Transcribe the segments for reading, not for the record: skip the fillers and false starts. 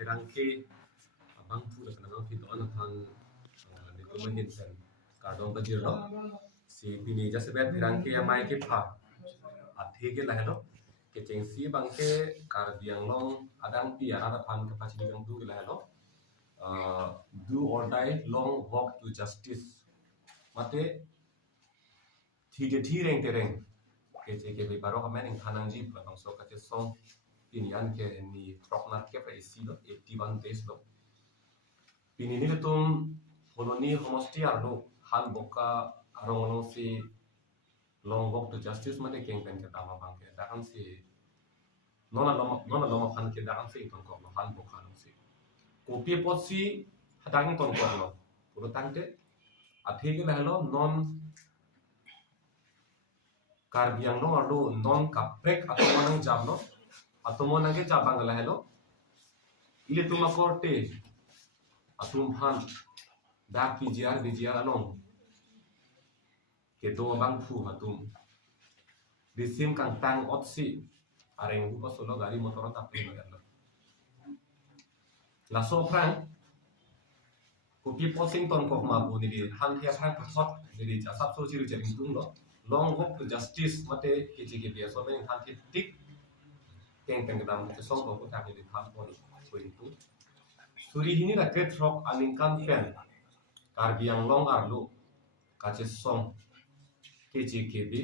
Ferangke abang pu da kanang phi to an thang ni to mahin sen kardong ka jirlo si pini jase bet Ferangke ya mai ke pha athe ke lahelo ke chengsi bangke kar biang long adang pi ara phan ka pachini gang du ke lahelo do or die long walk to justice mate thi reng te reng ke be baro kamen ing thanang ji bang so ka che song pini an ke ni troknat ke pra isi lo 81 days lo pini ni tum holoni homosti arno han boka arong si long walk to justice mate keng pen ke tama bang ke dakan si nona loma phan ke dakan si ton ko han boka no si kopi pot si hadang ton ko lo puro tangte athe ke lahlo non kar biang no arlo non kaprek atomonang jab no atomonang ke jabang lahlo ile tuma korte atum han dak pjr along ke do bang fu atum disim kang tang otsi areng bu solo gari motor tak pe lo la so prang kopi posing ton kok ma bu ni di han thia prang phot ni di ja sap so chi ri tung lo long walk to justice mate ke be so ben han thi tik keng keng dam ke song ko ta ni tham ko ni tu suri hini la great rock aning kan pen kar biang long arlo ka che song KJKB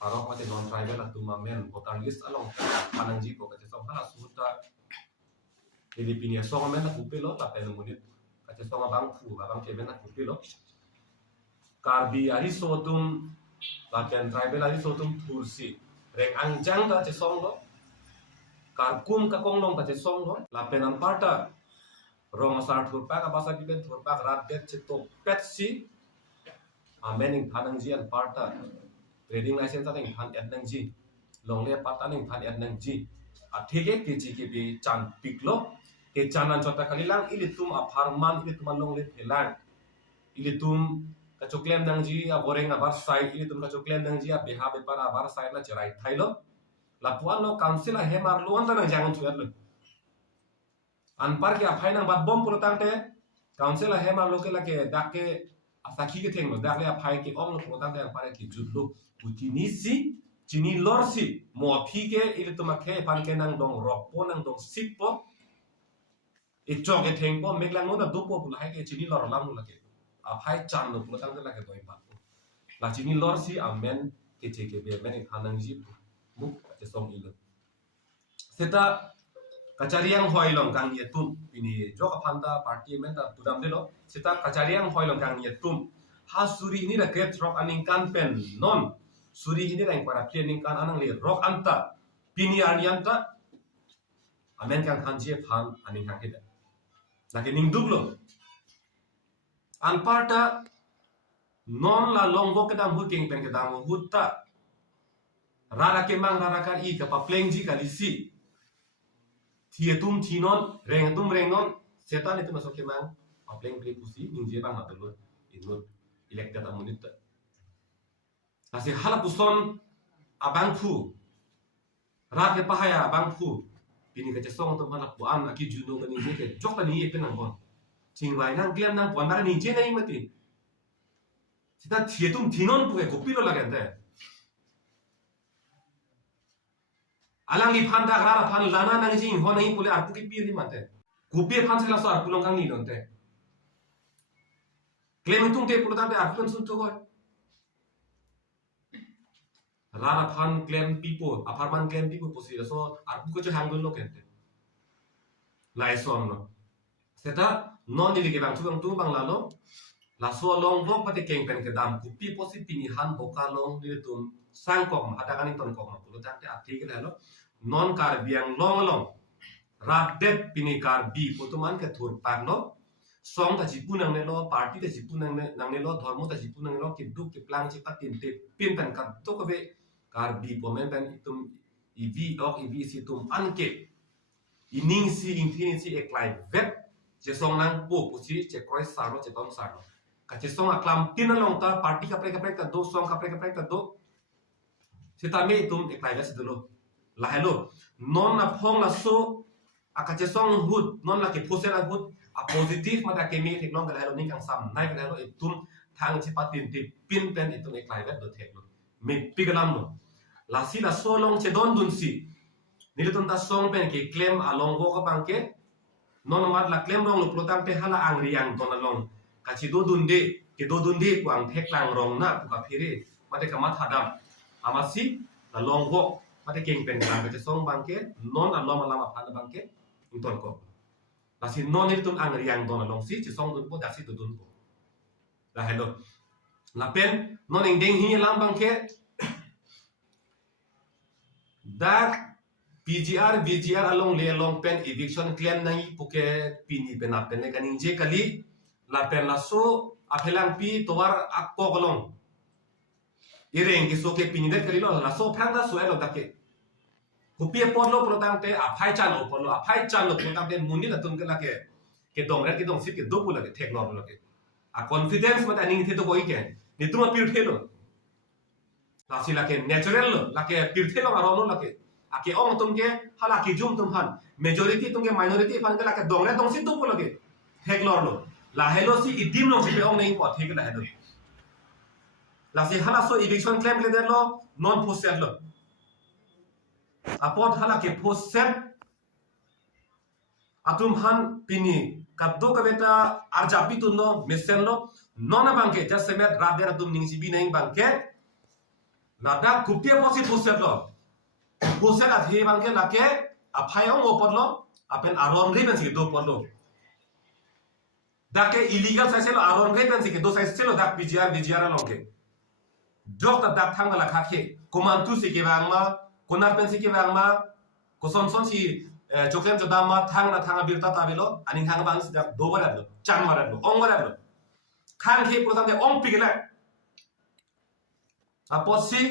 parok mate non tribal atuma men voter list along anang ji ko ka che song hala suta Filipina song men na kupilo ta pen munit ka che song abang fu abang ke ben na kupilo karbi ari sotum la pen tribal ari sotum thursi reng angjang ta che song lo karkum ka kong long ta che song lo la pen an parta rong asar thurpa ka basa ki ben thurpa rat bet che to pet si amening thanang ji an parta trading license ta ning than nang ji long le pata ning than nang ji athege KJKB chan piklo ke chanan chota kalilang ilitum a farman ilitum long le phelang ilitum ka choklem nang ji a boreng a bar sai ilitum ka choklem nang ji a beha bepar a bar sai na cherai thailo lapuan no council a hemar luan ta nang jangon thuat lo anpar ke aphai nang bat bom purotang te council a hemar lo ke la ke dakke asaki ke theng lo dakle aphai ke ong lo purotang te anpar ke jutlo utinisi chini lorsi mo phi ke ilitum a khe pan ke nang dong rok po nang dong sip po chok e theng po meklang no da do po pula hai ke chini lor lam no lake a phai chan no pula tang la ke doi pa la chini lor si amen ke ke be men khanang ji mu ke som ilo seta kachariang hoilong kang ye tum ini joka phanda parliament da tudam de lo seta kachariang hoilong kang ye tum ha suri ni da get rock aning kan pen non suri ini rang para planning kan anang le rock anta pinian yanta amen kang khanji phan aning kang hida lagi ning dublo anparta non la longbo kedam hu king pen kedam hutta rara kemang rara kan I ka pa plengji ka lisi thietum thinon rengtum rengnon setan itu masuk kemang pa pleng bli pusi ning je bang matelo inut elected amunit asi hala puson abang fu ra ke pahaya abang fu pini ka song to mana pu am aki juno ka ni je ke jok ka ni e penang bon ching wai nang klem nang pon mara ni je nai mati sita thietum thinon pu ke kopilo lagente alang li phan da rara phan lana nang jing ho nai pule ar pu ki pi ni mate kopi phan sela so ar pulong kang ni donte klem tung te pulu tante ar pun sun to goi rara phan claim people apartment claim people posi so ar pu ko je hang lo kente lai som no seta non ni ke bang tu bang la lo la so long bok pati keng pen ke dam kupi posi pini han boka long ni tum sang kok ada kan ton kok pulu tante ati ke lo non kar biang long rat det pini kar bi potuman ke thur par no song ta jipu nang ne lo party ta jipu nang ne lo dharmo ta jipu nang lo ki duk ki plang chi patin te pin tan kan to ko be kar bi pomen ben itum ivi ok ivi si tum anke ining si infinity eklai vet je song nang po pusi che kroi saro che tom saro ka che song aklam tin long ta party ka pre ka do song ka pre ka do sita me itum eklai ves do lo la hello non na phong la so akache song hut non la ke phosela hut a positive mata ke mi thek long ka lo ni kang sam nai ka lo itum thang chi patin ti pin pen itung ek lai vet do thek lo mi pigalam lo la si la so long che don dun si nilitun ta song pen ke claim along go ka bang ke non mat la claim rong lo protang te hala ang riang ton along ka chi do dun de ke do dun de kwang thek lang rong na ka phire mate ka ma thadam amasi la long go mate keng pen ka ke song bang ke non alom alama phan bang ke ton ko la si non nilitun ang riang ton along si chi song dun po da si dun po la hello la pen non ing ding hi lam bang ke da PGR BGR along le long pen eviction claim nai puke pini pen apen le kaning je kali la pen la so aphelang pi towar akko golong ireng ki so ke pini de kali lo la so phang da so elo dake kupie podlo protang te aphai chan lo podlo aphai chan lo protang te muni la tum ke la ke dong ret ke dong sit ke do pula ke thek lo lo ke a confidence mat aning the to koi ke ni tuma pir thelo la si la ke natural lo la ke pir thelo arom lo la ke ake ong tum ke hala ki jum tum phan majority tum ke minority phan ke la ke dong le dong sit tu pula ke thek lo lo la hello si idim lo si pe ong nei po thek la hello la si hala so eviction claim le der lo non possessed lo apot hala ke possessed atum han pini kaddo ka beta arjapi tu no mesen lo nona bangke just semet rader atum ning si bi nei bangke nada kupia posi possessed lo possessed athi bangke la ke aphayong opor lo apen aron ri ben si do por lo dake illegal sai se lo aron ri ben si ke do sai se lo dak BGR lo ke jok ta dak thang la kha ke komantu si ke bang ma konar pen si ke bang ma ko son si choklem jo dam ma thang birta ta belo ani thang bang si dak do bara lo chang bara lo ong bara lo khang ke protam de ong pigela aposi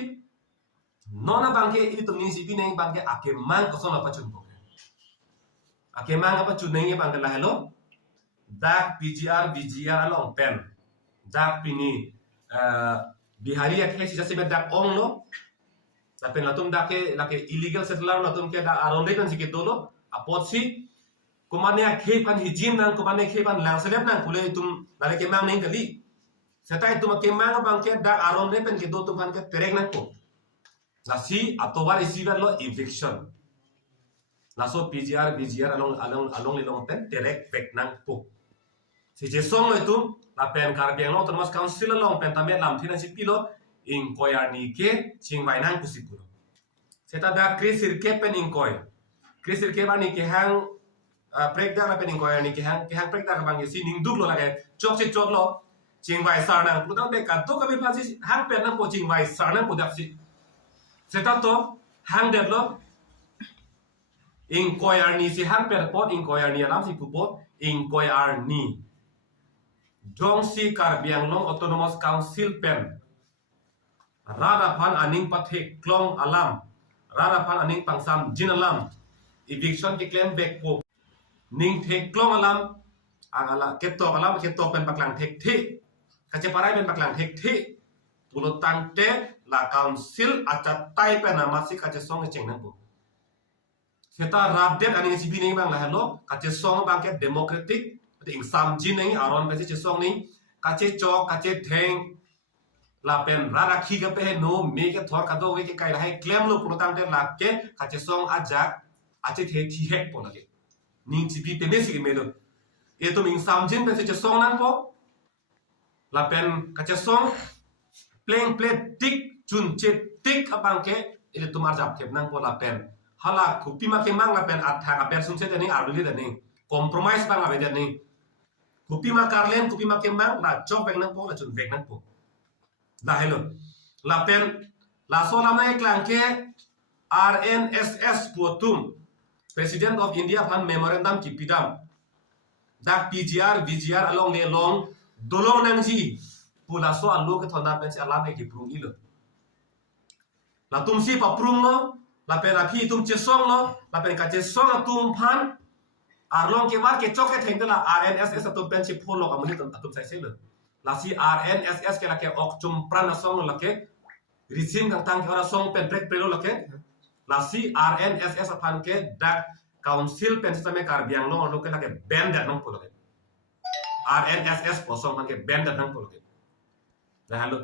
nona bangke ini tum ning si bi nei bangke ake mang ko son apa chun ko ake mang apa chun nei bangke la hello dak PGR BGR along pen dak pini bihari akhe si jase dak ong lo tapi latum dake lake illegal settler latum ke da aronde kan sikit dolo apot si kumane akhe pan hijin nang kumane akhe pan lang selep nang kule tum lale ke mang nei kali setai tum ke mang bangke da aronde pen ke do tum pan ke terek nang ko nasi atau war isi lo eviction naso PGR BGR along long pen terek back nang po si jesong lo itu la pen karbiang lo termas council long pen tamen lam thina si pilo inkoy ani ke chingbai nang kusipuro seta da krisir ke pen inkoy bani ke hang break da pen inkoy ani ke hang break da bang si ning duk lo la ke chok si chok lo chingbai sarnang putang be ka to ka be pasi hang pen nang po chingbai sarnang po dak si seta to hang develop inkoy ani si hang per pot inkoy ani alam si pupo inkoy ani dong si karbiang long autonomous council pen rada phan aning pathek klong alam rada phan aning pangsam jin alam eviction ke claim back po ning thek klong alam angala ketok alam ketok pen paklang thek thi kache parai pen paklang thek thi pulo tangte la council acha tai pen amasi kache song cheng nang po seta rabdet aning si bi nei bang la hello kache song bang ke democratic ing sam jin nei aron pe che song ni kache chok kache theng la pen rara khi ga pe no me ke thor ka do we ke kai hai claim lo protang te la ke kache song aja ache the thi hek po la ke ning chi bi pe me si me lo e to ming sam jin pe che song nan po la pen kache song playing play tik chun che tik abang ke ile tumar jap ke nang po la pen hala kupi ma ke mang la pen atha ka pen sum se de ning aruli de ning compromise bang la be de ning kupi ma karlen kupi ma ke mang la chok beng nang po la chun vek nang po la hello la pen la so la mai klang ke RNSS putum President of India phan memorandum ki pidam dak PGR BGR along le long dolong nang ji pula so alu ke thona pen se alam ki prung ilo la tum si pa prung no la pen a phi tum che song no la pen ka che song tum phan arlong ke war ke chok ke theng la RNSS tum pen si pholo ka muni tum sai se lo la si RNSS ke la ke ok chum prana song la ke receive ka tang ora song pen break prelo la ke la si RNSS phan ke dak council pen sistem karbiang long lo ke lage band dat nong poloke RNSS posong man ke band dat nong poloke dah halo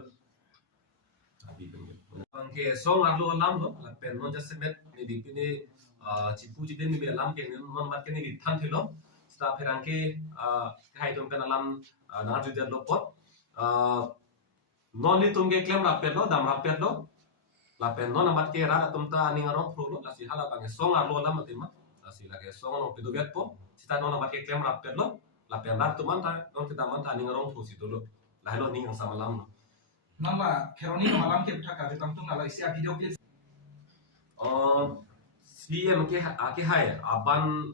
ke song arlo lam lo la pen non jasmet ni dipini cipu jiden ni lam ke non mat ke ni than thilo sta pherang ke hai dom pen alam na ju der lo pot non li tum ke klem rapet lo dam rapet lo la pen non amat ke ra tum ta ani ngarong pro lo la si hala bang song arlo lam matima la si la ke song no pidu bet po sita non amat ke klem rapet lo la pen rat tuman ta non kita man ta ani ngarong pro si dulu la helo ni yang sama lam no Nama Keroni malam ke thaka de kamtung ala isia video clip CM ke hai aban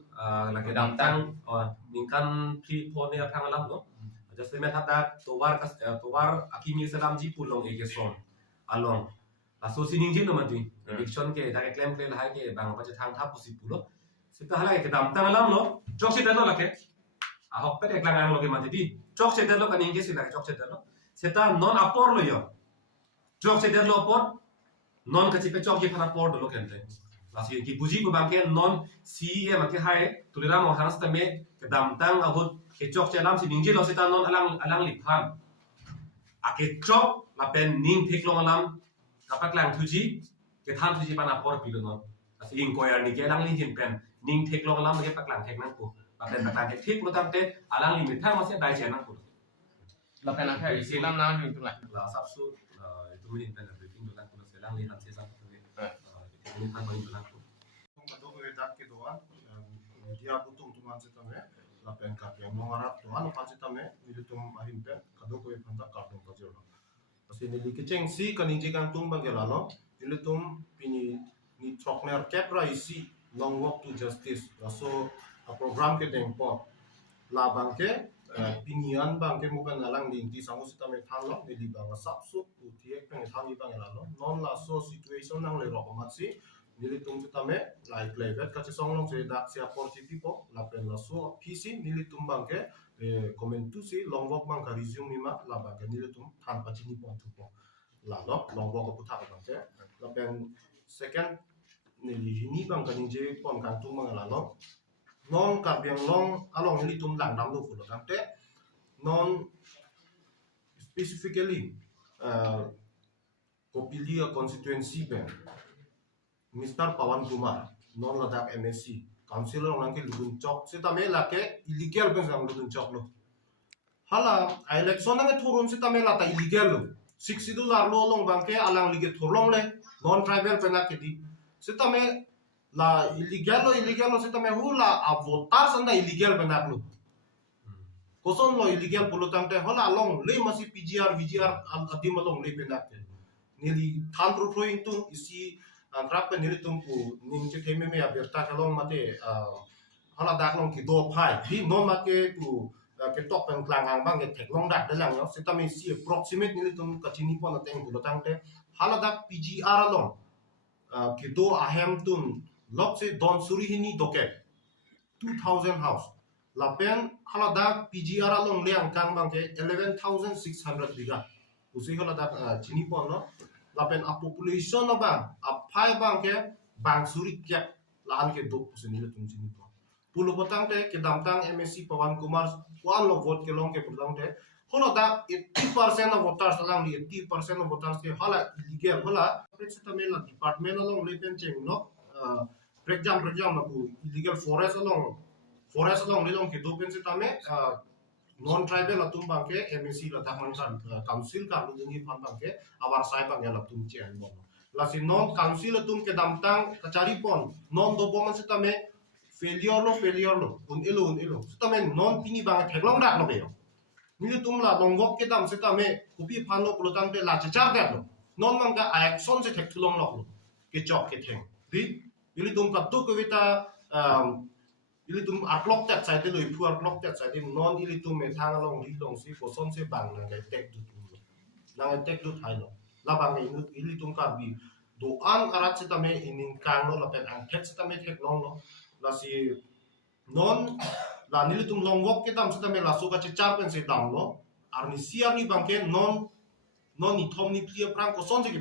la ke dam tang ningkan phi phone ya thang lam no just me thata towar akimi salam ji pulong e ke son along aso sining ji no mati election ke da ke claim ke hai ke bang pa thang tha pusi pulo sita hala ke dam tang lam no chok se no la ke a hok pe ek lang lo ke mati di chok se lo kan inge sila chok se lo seta non apor lo yo chok se lo pot non ka chipe chok ke phana por do lo kente lasi ki buji ko bang ke non CM ke hai tulira mo hans ta me ke dam tang a hot ke chok che lam si ning ji lo seta non alang li phan a ke chok la pen ning thik long lam kapak lang thuji ke than thuji pana por pi lo non lasi ing koyar ni ke alang li jin pen ning thik long lam ke pak lang thek nang ko pa pen pak lang ke thik lo tam te alang li mit thang ma se dai che nang ko la pen ang kai si lam na ju tu lai la sab su itu min pen briefing dolan ko se lang li han se sa ko ni ni han bang dolan ko do ko dak ke doan dia butung tuman se tame la pen ka yang nongara tuman pa se tame ni tum ahim pen ka do ko e phanta ka tum ka jero pasi ni likecheng si kaning ji kan tum ba gela no ni tum pini ni chokner kepra isi long walk to justice so a program ke deng pot la bangke pinian bangke mukan alang ding ti sangu sita me thalo ni di bang sap su tu tiek peng thani bang la no non la so situation nang le ro mat si ni li tum sita me like levet ka song long se dak sia por ti pipo la pen la so pc ni li tum bangke comment tu si long walk bang ka resume mi ma la bangke ni li tum than pa chini pon tu po la no long walk ko putha ka bangke la pen second ni li ni bang ka ni je pon kan tu mang la no non karbiang long along ni tum lang nam lo fu lo kante non specifically Kopilia constituency ben Mr. Pawan Kumar non ladak MSc councilor orang ke lubun chok sita me lake illegal ben sang lubun chok lo hala election na thurun sita me lata illegal lo $60 lo long bangke alang lige thurlong le non tribal pena ke di sita me la illegal lo sita me hula a votar sanda illegal benak lo koson lo illegal pulu tangte hola long le masih PGR VGR adim long le benak nili thandru throwing tu isi antrap pe nili tumpu ning che keme me aberta kalong mate hola dak long ki do phai di non mate pu ke tok pen klang ang bang ke thek long dak de lang yo sita me si approximate nili tum kachini pon teng pulu tangte hala dak PGR long ki do ahem tun lok se don suri hini doke 2000 house la pen hala dak PGR long leang kang bang ke 11600 biga usi hala dak chini pon no la pen a population no bang a phai bang ke bang suri kep la an ke do pusin le tum chini pon pulo potang te ke dam tang MSc Pawan Kumar wan lo vote ke long ke putang te hono dak 80% of voters lang li 80% of voters ke hala illegal hala president la department long le pen cheng no breakdown na pu illegal forest long le long ke do pen se tame non tribal atum bangke MSc la taman council ka lu ni phan bangke awar sai bang ya tum chen bon la si non council atum ke damtang kachari pon non do boman sitame failure lo un elo sitame non pini bang theklong dak no be ni tum la longwok ke dam sitame kupi phan lo pulotang te la chachar dak lo non mang ka action se thek thulong lo ke chok ke theng di ili tum ka tu kewita ili tum upload that side lo ipu upload that side non ili tum me thang long li long si ko son se bang na ga tek du tu na ga tek du thai lo la bang ili tum ka bi do an karat se tame inin kang lo la pen ang tek se tame tek long lo la si non la ili tum long walk ke dam se tame la so ka char pen se dam lo ar ni siar ni bang ke non ni thom ni plia prang ko son se ke